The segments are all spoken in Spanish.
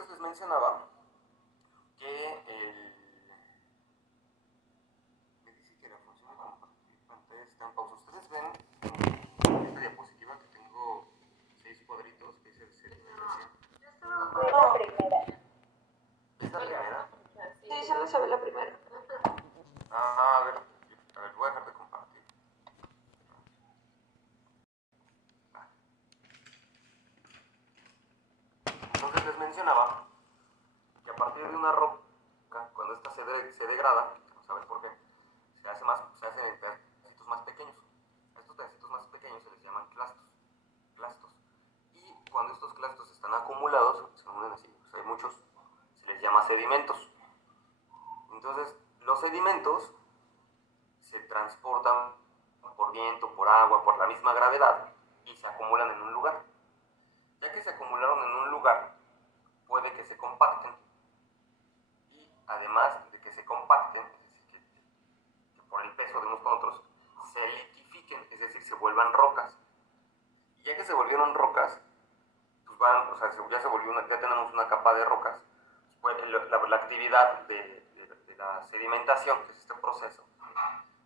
entonces les mencionaba que me dice que la función de compartir pantalla está en pausa. Ustedes ven en esta diapositiva que tengo 6 cuadritos, que es el serialización. Es la primera. ¿Es la primera? Sí, solo se ve la primera. A ver, voy a dejar de compartir. Entonces les mencionaba que a partir de una roca, cuando esta se degrada, vamos a ver por qué, se hacen en pedacitos más pequeños. A estos pedacitos más pequeños se les llaman clastos. Y cuando estos clastos están acumulados, se unen así, pues hay muchos, se les llama sedimentos. Entonces, los sedimentos se transportan por viento, por agua, por la misma gravedad y se acumulan en un lugar. Ya que se acumularon en un lugar, puede que se compacten y además de que se compacten, es decir, que por el peso de unos con otros, se litifiquen, es decir, se vuelvan rocas. Y ya que se volvieron rocas, pues ya tenemos una capa de rocas, pues la actividad de la sedimentación, que es este proceso,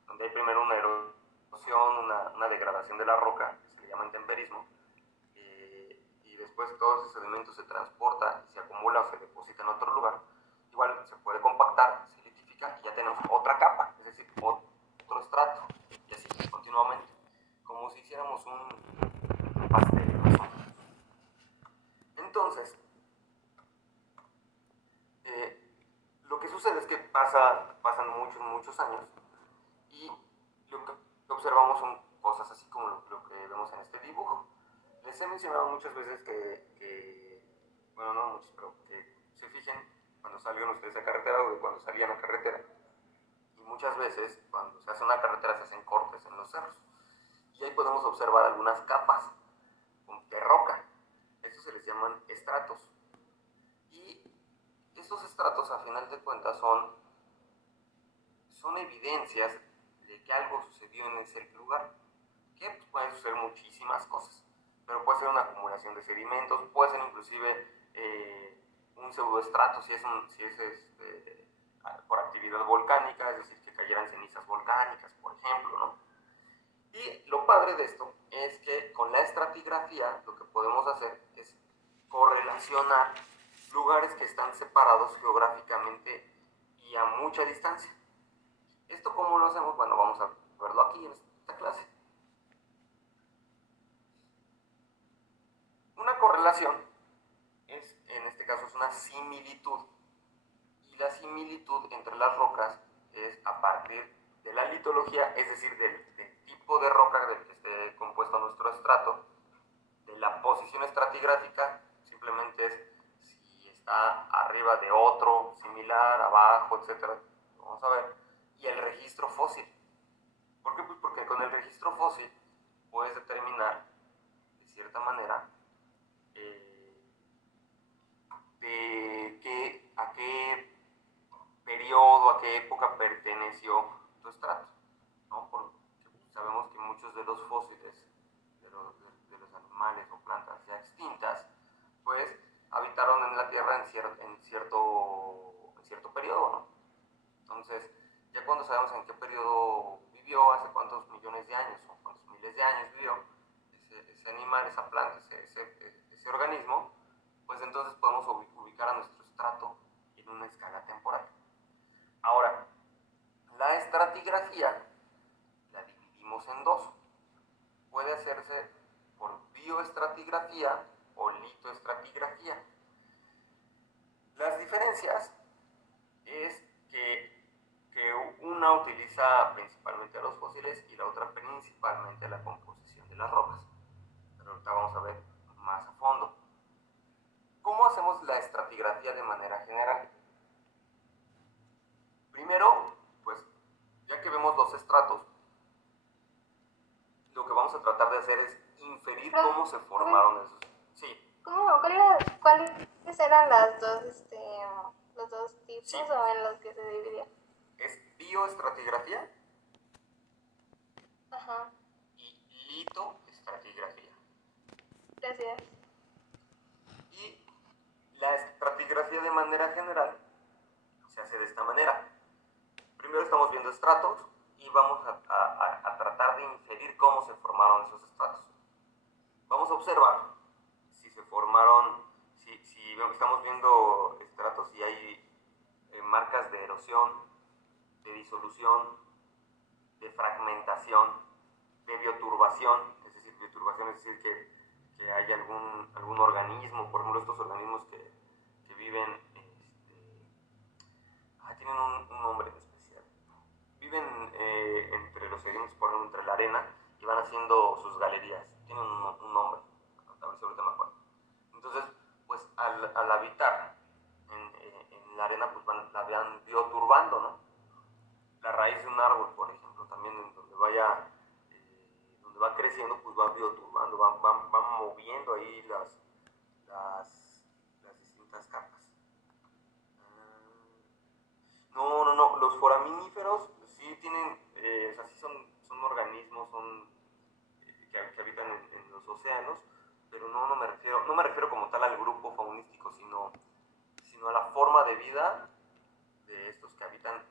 donde hay primero una erosión, una degradación de la roca, que se le llama intemperismo, y después todo ese sedimento se transporta y se acumula o se deposita en otro lugar. Igual se puede compactar, se litifica y ya tenemos otra capa, es decir, otro estrato, y así continuamente, como si hiciéramos un pastel, más o menos. Entonces, lo que sucede es que pasan muchos años y lo que observamos son cosas así como lo que vemos en este dibujo. Les he mencionado muchas veces bueno, no muchos, pero que se fijen cuando salgan ustedes a carretera o de cuando salían a carretera. Y muchas veces cuando se hace una carretera se hacen cortes en los cerros. Y ahí podemos observar algunas capas de roca. Estos se les llaman estratos. Y estos estratos, a final de cuentas, son evidencias de que algo sucedió en ese lugar. Que pues, pueden suceder muchísimas cosas, pero puede ser una acumulación de sedimentos, puede ser inclusive un pseudoestrato si es por actividad volcánica, es decir, que cayeran cenizas volcánicas, por ejemplo, ¿no? Y lo padre de esto es que con la estratigrafía lo que podemos hacer es correlacionar lugares que están separados geográficamente y a mucha distancia. ¿Esto cómo lo hacemos? Bueno, vamos a verlo aquí en esta clase. Una correlación en este caso es una similitud, y la similitud entre las rocas es a partir de la litología, es decir, del tipo de roca del que esté compuesto nuestro estrato, de la posición estratigráfica, simplemente es si está arriba de otro similar, abajo, etc. Vamos a ver, y el registro fósil. ¿Por qué? Pues porque con el registro fósil puedes determinar de cierta manera a qué periodo, a qué época perteneció tu estrato, ¿no? Porque sabemos que muchos de los fósiles de los animales o plantas ya extintas, pues habitaron en la Tierra en cierto periodo, ¿no? Entonces, ya cuando sabemos en qué periodo vivió, hace cuántos millones de años o cuántos miles de años vivió ese animal, esa planta, ese organismo, pues entonces podemos ubicar a nuestro estrato en una escala temporal. Ahora, la estratigrafía la dividimos en dos. Puede hacerse por bioestratigrafía o litoestratigrafía. Las diferencias es que una utiliza principalmente a los fósiles y la otra principalmente a la composición de las rocas. Pero ahorita vamos a ver más a fondo. ¿Cómo hacemos la estratigrafía de manera general? Primero, pues, ya que vemos los estratos, lo que vamos a tratar de hacer es inferir cómo se formaron esos. Sí. ¿Cuáles eran los dos tipos Sí. o en los que se dividía? Es bioestratigrafía. Ajá. Y litoestratigrafía. Gracias. Y la estratigrafía se formaron esos estratos. Vamos a observar si se formaron, si estamos viendo estratos y hay marcas de erosión, de disolución, de fragmentación, de bioturbación, es decir que hay algún organismo, por ejemplo estos organismos que viven, tienen un nombre especial, viven entre los sedimentos, por ejemplo entre la arena, y van haciendo sus galerías, tienen un nombre, a ver si ahorita me acuerdo. Entonces, pues al habitar en la arena, pues la van bioturbando, ¿no? La raíz de un árbol, por ejemplo, también donde va creciendo, pues va bioturbando, va moviendo ahí las distintas capas. No, los foraminíferos sí tienen, o sea, sí son organismos, que habitan en los océanos, pero no me refiero como tal al grupo faunístico, sino a la forma de vida de estos que habitan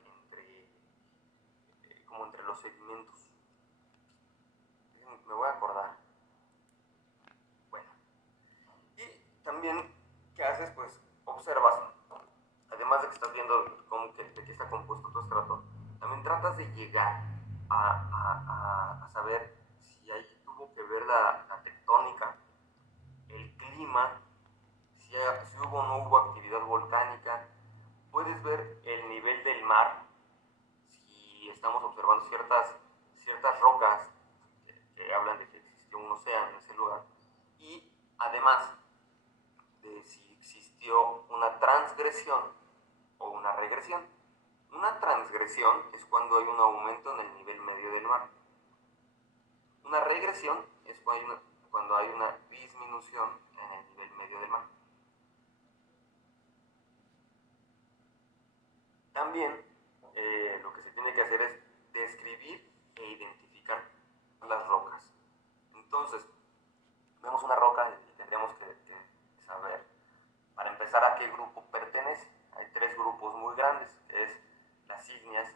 como entre los sedimentos. Me voy a acordar. Bueno, y también, ¿qué haces? Pues observas, además de que estás viendo de qué está compuesto tu estrato, también tratas de llegar a saber si ahí tuvo que ver la tectónica, el clima, si hubo o no hubo actividad volcánica. Puedes ver el nivel del mar, si estamos observando ciertas rocas que hablan de que existió un océano en ese lugar, y además de si existió una transgresión o una regresión. Una transgresión es cuando hay un aumento en el nivel medio del mar. Una regresión es cuando hay una disminución en el nivel medio del mar. También lo que se tiene que hacer es describir e identificar las rocas. Entonces, vemos una roca y tendríamos que saber, para empezar, a qué grupo pertenece. Hay tres grupos muy grandes, que es las ígneas,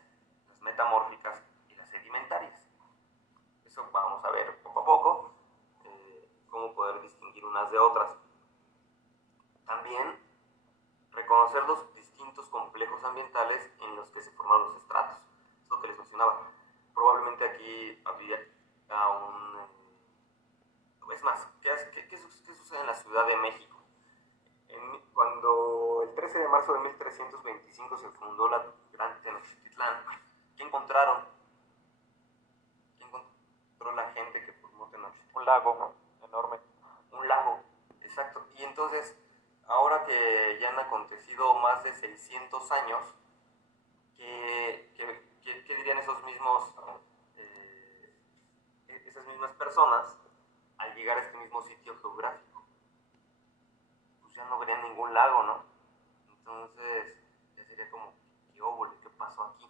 las metamórficas y las sedimentarias. Eso vamos a ver poco a poco, cómo poder distinguir unas de otras. También reconocer los distintos complejos ambientales en los que se formaron los estratos. Es lo que les mencionaba. Probablemente aquí había es más, ¿qué sucede en la Ciudad de México? Cuando el 13 de marzo de 1325 se fundó la Gran Tenochtitlán, ¿qué encontraron? ¿Qué encontró la gente que formó Tenochtitlán? Un lago enorme. Un lago, exacto. Y entonces, ahora que ya han acontecido más de 600 años, ¿qué dirían esas mismas personas al llegar a este mismo sitio geográfico? Pues ya no verían ningún lago, ¿no? Entonces, ya sería como, ¿qué óvole? ¿Qué pasó aquí?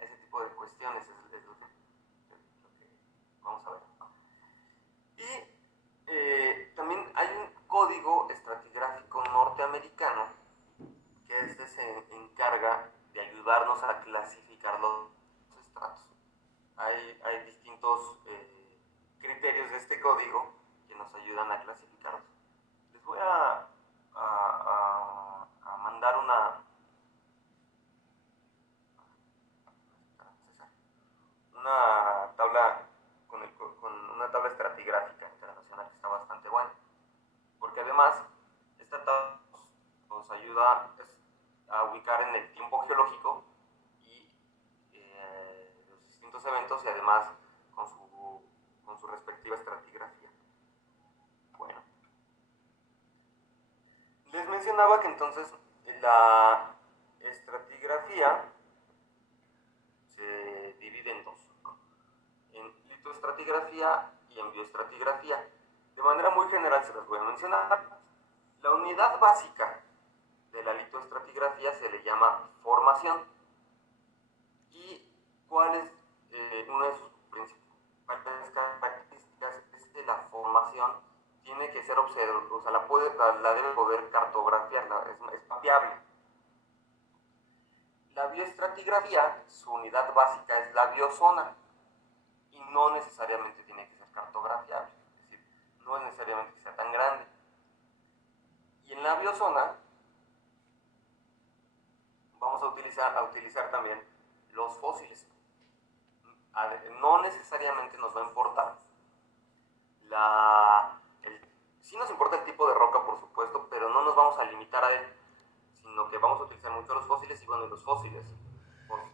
Ese tipo de cuestiones es lo que vamos a ver. Y también hay un código estratigráfico norteamericano que se encarga de ayudarnos a clasificar los estratos. Hay distintos criterios de este código que nos ayudan a clasificarlos. Les voy a mandar una tabla con una tabla estratigráfica internacional que está bastante buena, porque además esta tabla nos ayuda a ubicar en el tiempo geológico y los distintos eventos, y además con su respectiva estratigrafía. Bueno, les mencionaba que entonces la estratigrafía se divide en dos, en litoestratigrafía y en bioestratigrafía. De manera muy general se las voy a mencionar. La unidad básica de la litoestratigrafía se le llama formación. ¿Y cuál es una de sus principales características? Es que la formación tiene que ser observable, o sea, la debe poder cartografiarla, es mapeable. La bioestratigrafía, su unidad básica es la biozona, y necesariamente tiene que ser cartografiable, es decir, no es necesariamente que sea tan grande. Y en la biozona vamos a utilizar también los fósiles. No necesariamente nos va a importar sí nos importa el tipo de roca, por supuesto, pero no nos vamos a limitar a él, sino que vamos a utilizar mucho los fósiles. Y bueno, los fósiles,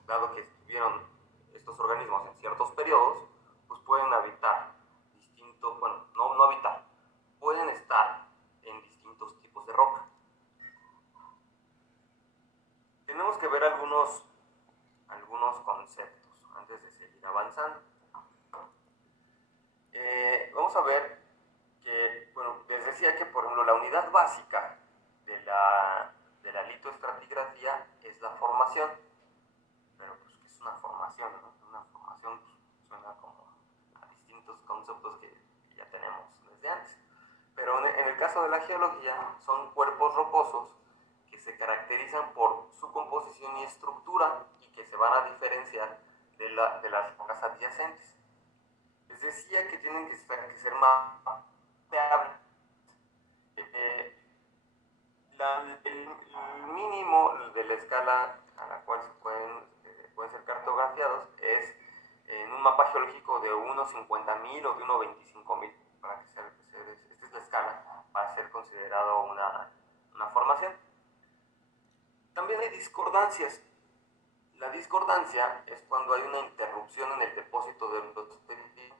dado que estuvieron estos organismos en ciertos periodos, pues pueden habitar distintos, bueno, no habitar, pueden estar en distintos tipos de roca. Tenemos que ver algunos conceptos antes de seguir avanzando. Vamos a ver que, bueno, les decía que, por ejemplo, la unidad básica de la litoestratigrafía es la formación. Pero, pues, ¿qué es una formación, no? Una formación suena como a distintos conceptos que ya tenemos desde antes. Pero en el caso de la geología, son cuerpos rocosos que se caracterizan por su composición y estructura y que se van a diferenciar de las rocas adyacentes. Les decía que tienen que ser mapeables. El mínimo de la escala a la cual pueden ser cartografiados es en un mapa geológico de unos 50.000 o de unos 25.000, para que esta es la escala para ser considerado una formación. También hay discordancias. La discordancia es cuando hay una interrupción en el depósito de los sedimentos.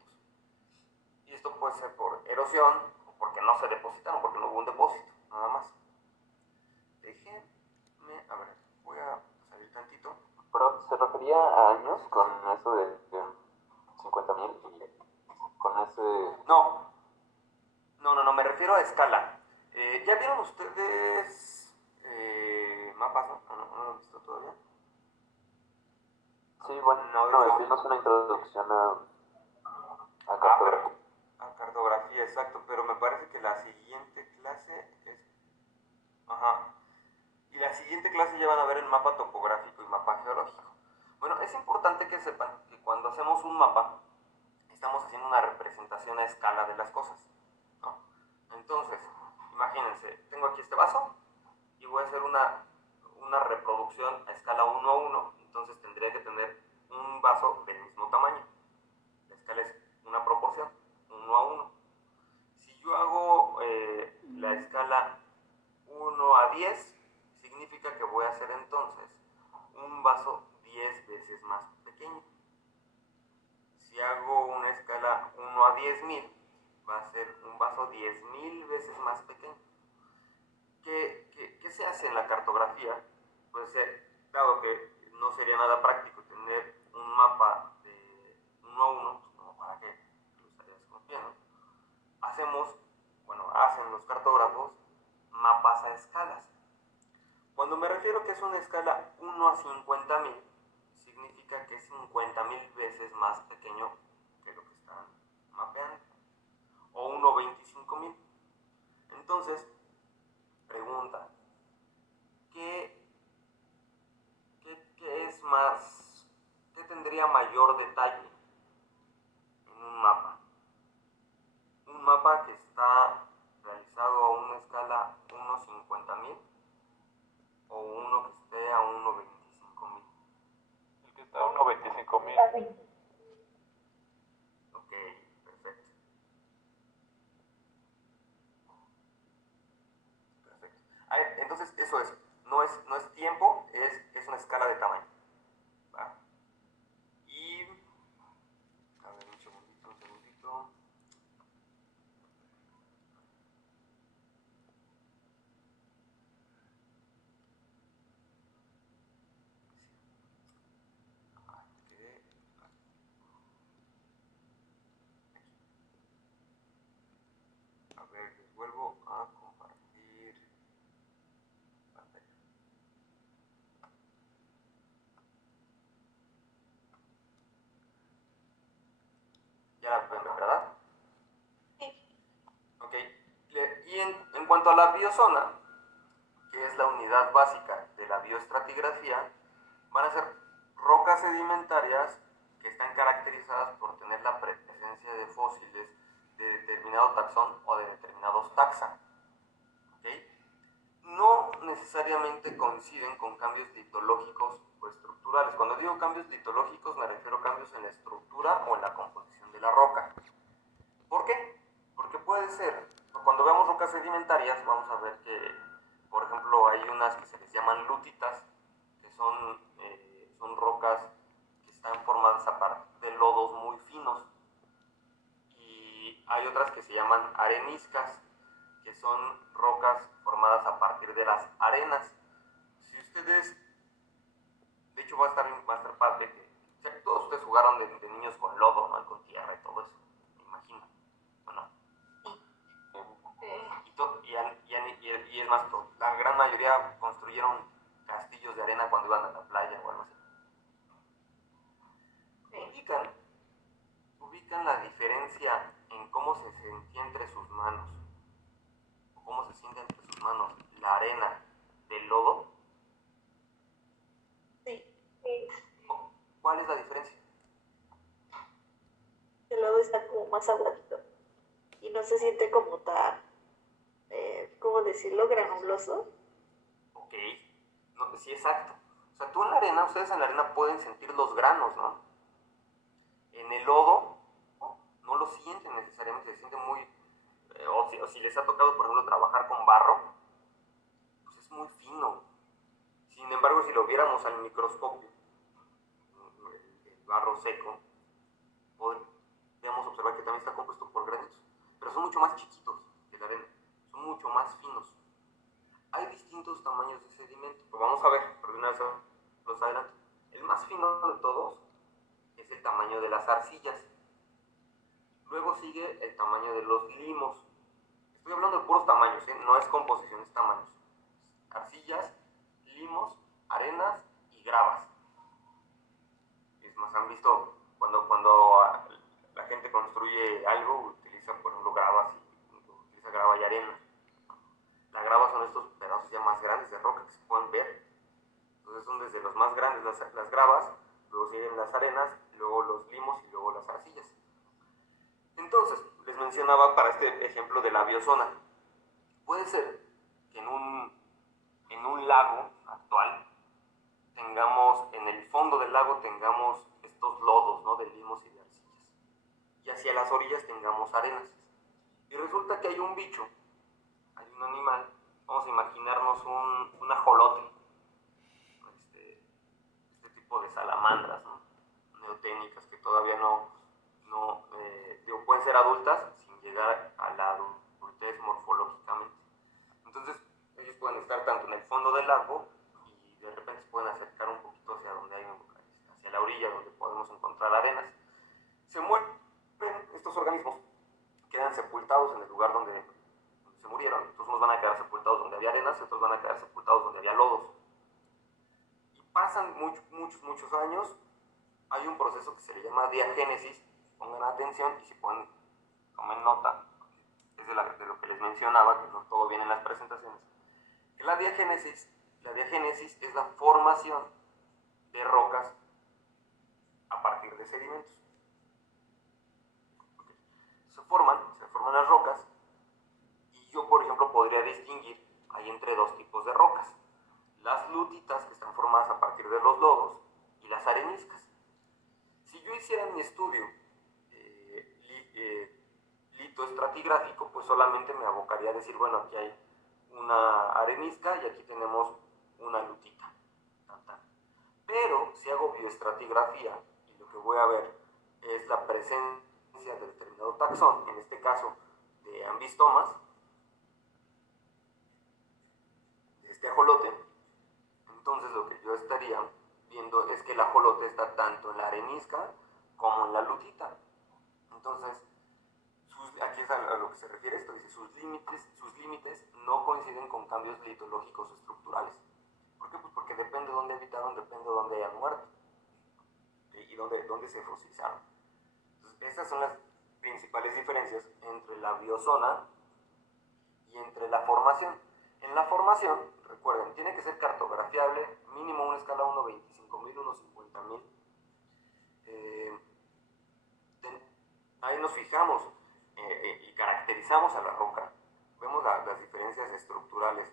Y esto puede ser por erosión, o porque no se depositaron, porque no hubo un depósito, nada más. Déjenme, a ver, voy a salir tantito. Pero se refería a años con eso de 50.000 y con ese... No, me refiero a escala. ¿Ya vieron ustedes mapas? ¿No lo han visto todavía? Sí, bueno, vimos una introducción a cartografía. A cartografía, exacto, pero me parece que la siguiente clase es... Ajá. Y la siguiente clase ya van a ver el mapa topográfico y mapa geológico. Bueno, es importante que sepan que cuando hacemos un mapa, estamos haciendo una representación a escala de las cosas, ¿no? Entonces, imagínense, tengo aquí este vaso y voy a hacer una reproducción a escala 1 a 1, entonces tendría que tener un vaso del mismo tamaño. La escala es una proporción, 1 a 1. Si yo hago la escala 1 a 10, significa que voy a hacer entonces un vaso 10 veces más pequeño. Si hago una escala 1 a 10.000, va a ser un vaso 10.000 veces más pequeño. ¿Qué se hace en la cartografía? Pues dado que no sería nada práctico tener un mapa de 1 a 1, pues como para qué lo estarías copiando, hacen los cartógrafos mapas a escalas. Cuando me refiero que es una escala 1 a 50.000, significa que es 50.000 veces más pequeño que lo que están mapeando, o 1 a 25.000. Entonces, pregunta, ¿qué es más, qué tendría mayor detalle en un mapa? Un mapa que está realizado a una escala 1 a 50.000 o uno que esté a 1 a 25.000. El que está a 1.25.000. Ok, perfecto. Entonces eso es, no es tiempo, es una escala de tamaño. ¿Va? Y, a ver, un segundito. A ver, les vuelvo a compartir pantalla. Ya la ven, ¿verdad? Sí. Ok. Y en cuanto a la biozona, que es la unidad básica de la bioestratigrafía, van a ser rocas sedimentarias que están caracterizadas por tener la presencia determinado taxón o de determinados taxa. ¿Okay? No necesariamente coinciden con cambios litológicos o estructurales. Cuando digo cambios litológicos me refiero a cambios en la estructura o en la composición de la roca. ¿Por qué? Porque puede ser, cuando vemos rocas sedimentarias vamos a ver que, por ejemplo, hay unas que se les llaman lutitas, que son rocas que están formadas a partir de lodos muy finos. Y hay otras que se llaman areniscas, que son rocas formadas a partir de las arenas. Si ustedes, de hecho va a estar padre que, o sea, todos ustedes jugaron de niños con lodo, ¿no? Con tierra y todo eso, me imagino, ¿o no? Y es más, la gran mayoría construyeron castillos de arena cuando iban a la playa o algo así. Ubican la diferencia en cómo se sentía entre sus manos, o cómo se siente entre sus manos la arena del lodo. Sí. ¿Cuál es la diferencia? El lodo está como más aguadito y no se siente como tan, ¿cómo decirlo? Granuloso. Ok, no, sí, exacto. O sea, tú en la arena, ustedes en la arena pueden sentir los granos, ¿no? En el lodo no lo sienten necesariamente, se siente muy... o si les ha tocado, por ejemplo, trabajar con barro, pues es muy fino. Sin embargo, si lo viéramos al microscopio, el barro seco, podríamos observar que también está compuesto por granitos, pero son mucho más chiquitos que la arena, son mucho más finos. Hay distintos tamaños de sedimento, lo vamos a ver, por una vez los adelanto. El más fino de todos es el tamaño de las arcillas. Luego sigue el tamaño de los limos. Estoy hablando de puros tamaños, ¿eh? No es composición, es tamaños. Arcillas, limos, arenas y gravas. Es más, han visto cuando la gente construye algo, utiliza por ejemplo grava y arena. La grava son estos pedazos ya más grandes de roca que se pueden ver. Entonces son desde los más grandes las gravas, luego siguen las arenas, luego los limos y luego las arcillas. Entonces, les mencionaba para este ejemplo de la biozona, puede ser que en un lago actual tengamos, en el fondo del lago tengamos estos lodos, ¿no? De limos y de arcillas. Y hacia las orillas tengamos arenas. Y resulta que hay un bicho, hay un animal, vamos a imaginarnos un ajolote, este tipo de salamandras, ¿no? Neoténicas que todavía pueden ser adultas sin llegar a la adultez morfológicamente. Entonces, ellos pueden estar tanto en el fondo del lago y de repente se pueden acercar un poquito hacia la orilla donde podemos encontrar arenas. Se mueren estos organismos, quedan sepultados en el lugar donde se murieron. Entonces unos van a quedar sepultados donde había arenas y otros van a quedar sepultados donde había lodos. Y pasan muchos años, hay un proceso que se le llama diagénesis. Pongan atención y si pueden, tomen nota, es de lo que les mencionaba, que no todo viene en las presentaciones. Que la diagénesis es la formación de rocas a partir de sedimentos. Okay. Se forman las rocas y yo, por ejemplo, podría distinguir ahí entre dos tipos de rocas. Las lutitas, que están formadas a partir de los lodos, y las areniscas. Si yo hiciera mi estudio litoestratigráfico, pues solamente me abocaría a decir, bueno, aquí hay una arenisca y aquí tenemos una lutita. Pero si hago bioestratigrafía y lo que voy a ver es la presencia de determinado taxón, en este caso de ambistomas, de este ajolote, entonces lo que yo estaría viendo es que el ajolote está tanto en la arenisca como en la lutita. Entonces, aquí es a lo que se refiere esto, dice, sus límites no coinciden con cambios litológicos o estructurales. ¿Por qué? Pues porque depende de dónde habitaron, depende de dónde hayan muerto y dónde se fosilizaron. Entonces, esas son las principales diferencias entre la biozona y entre la formación. En la formación, recuerden, tiene que ser cartografiable, mínimo una escala 1, 25.000, 1, 50.000. Ahí nos fijamos, y caracterizamos a la roca, vemos las diferencias estructurales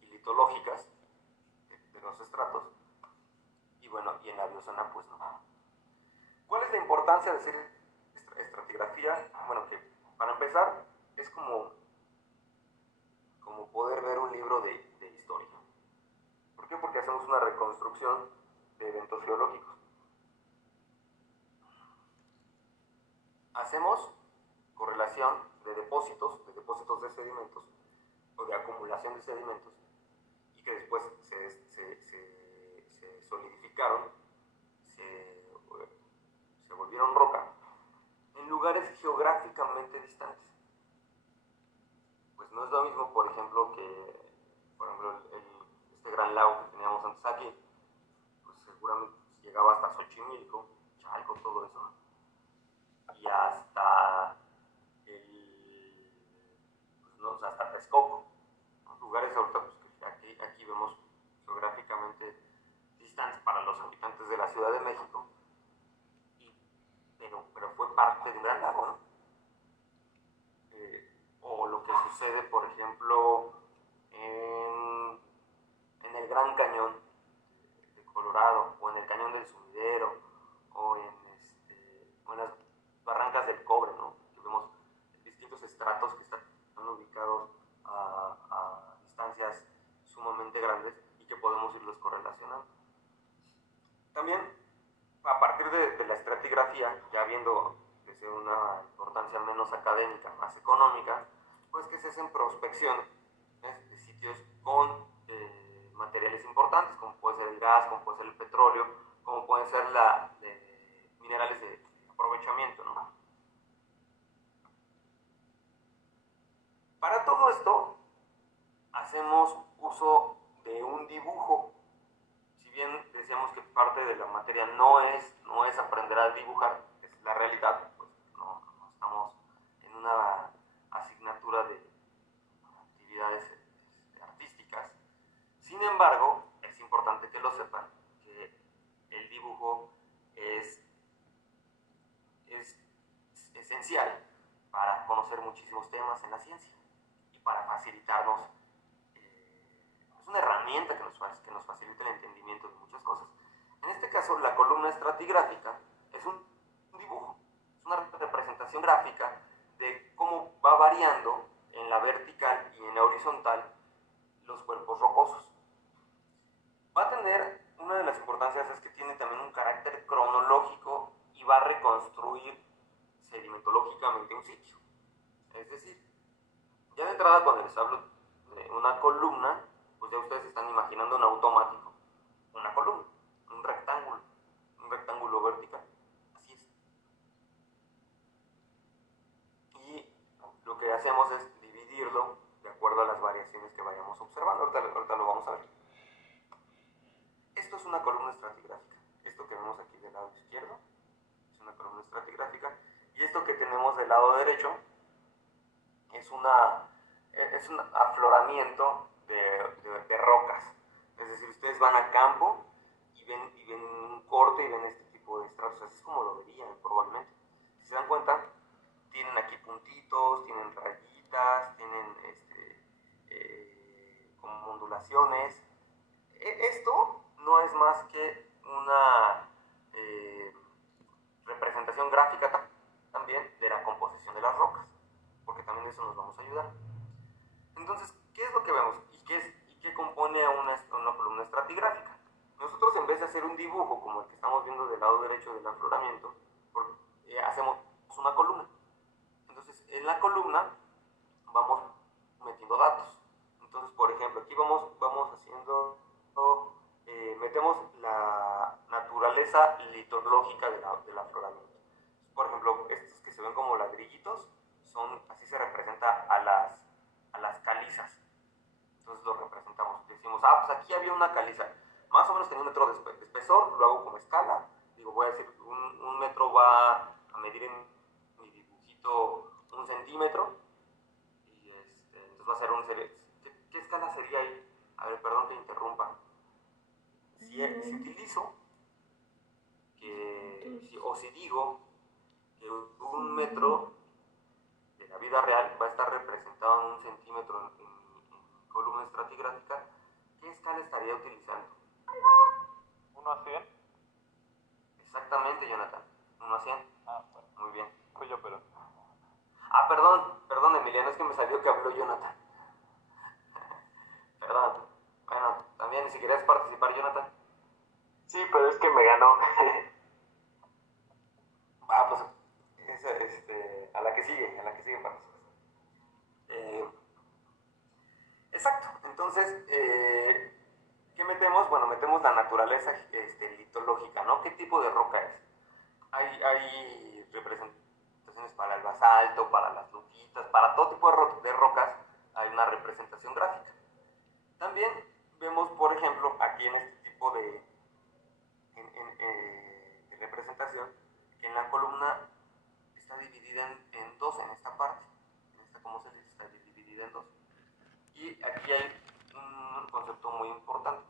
y litológicas de los estratos, y bueno, y en la biozona pues no. ¿Cuál es la importancia de hacer estratigrafía? Bueno, que para empezar es como poder ver un libro de historia. ¿Por qué? Porque hacemos una reconstrucción de eventos geológicos. Hacemos correlación de depósitos de sedimentos o de acumulación de sedimentos y que después se solidificaron, se volvieron roca en lugares geográficamente distantes. Pues no es lo mismo, por ejemplo, este gran lago que teníamos antes aquí, pues seguramente llegaba hasta Xochimilco, Chalco, todo eso, ¿no? Y hasta pues, no, hasta Texcoco, ¿no? Lugares ahorita pues, que aquí vemos geográficamente distantes para los habitantes de la Ciudad de México, pero fue parte de un gran lago, ¿no? O lo que sucede, por ejemplo, en el Gran Cañón de Colorado, o en el Cañón del Sumidero, o en las barrancas del Cobre, ¿no? Que vemos distintos estratos que están ubicados a distancias sumamente grandes y que podemos irlos correlacionando. También, a partir de la estratigrafía, ya viendo desde una importancia menos académica, más económica, pues que se hacen prospecciones de sitios con materiales importantes, como puede ser el gas, como puede ser el petróleo, como pueden ser minerales de aprovechamiento, ¿no? Para todo esto, hacemos uso de un dibujo. Si bien decíamos que parte de la materia no es aprender a dibujar, es la realidad, pues no estamos en una asignatura de actividades artísticas. Sin embargo, es importante que lo sepan, que el dibujo es esencial para conocer muchísimos temas en la ciencia y para facilitarnos, es una herramienta que nos facilita el entendimiento de muchas cosas. En este caso, la columna estratigráfica es un dibujo, es una representación gráfica de cómo va variando en la vertical y en la horizontal los cuerpos rocosos. Va a tener, una de las importancias es que tiene también un carácter cronológico y va a reconstruir sedimentológicamente un sitio. Es decir, ya de entrada cuando les hablo de una columna, pues ya ustedes están imaginando en automático una columna, un rectángulo vertical. Así es. Y lo que hacemos es dividirlo de acuerdo a las variaciones que vayamos observando. Ahorita lo vamos a ver. Esto es una columna estratigráfica. Esto que vemos aquí del lado izquierdo es una columna estratigráfica. Y esto que tenemos del lado derecho es un afloramiento de rocas. Es decir, ustedes van a campo y ven un corte y ven este tipo de estratos. Así es como lo verían probablemente. Si se dan cuenta, tienen aquí puntitos, tienen rayitas, tienen como ondulaciones. Esto no es más que una representación gráfica también de la composición de las rocas, porque también de eso nos vamos a ayudar. Entonces, ¿qué es lo que vemos? ¿Y qué compone a una columna estratigráfica? Nosotros, en vez de hacer un dibujo como el que estamos viendo del lado derecho del afloramiento, hacemos una columna. Entonces, en la columna vamos metiendo datos. Entonces, por ejemplo, aquí vamos haciendo, metemos la naturaleza litológica del afloramiento. Por ejemplo, estos que se ven como ladrillitos, así se representa a las calizas. Entonces lo representamos, decimos, pues aquí había una caliza, más o menos tenía un metro de espesor, lo hago como escala, digo, voy a decir, un metro va a medir en mi dibujito 1 centímetro, y entonces va a ser ¿qué escala sería ahí? A ver, perdón que interrumpa. Si utilizo, si digo que 1 metro va a estar representado en 1 centímetro en columna estratigráfica, ¿qué escala estaría utilizando? 1 a 100. Exactamente, Jonathan. 1 a 100. Ah, bueno. Muy bien. Fue yo, pero. Ah, perdón, Emiliano, es que me salió que habló Jonathan. Perdón. Bueno, también si querías participar, Jonathan. Sí, pero es que me ganó. Pues a la que sigue participas. Exacto, entonces, ¿qué metemos? Bueno, metemos la naturaleza litológica, ¿no? ¿Qué tipo de roca es? Hay representaciones para el basalto, para las lutitas, para todo tipo de rocas hay una representación gráfica. También vemos, por ejemplo, aquí en este tipo de representación, que en la columna está dividida en dos, en esta parte, en esta, ¿cómo se dice? Está dividida en dos. Y aquí hay un concepto muy importante.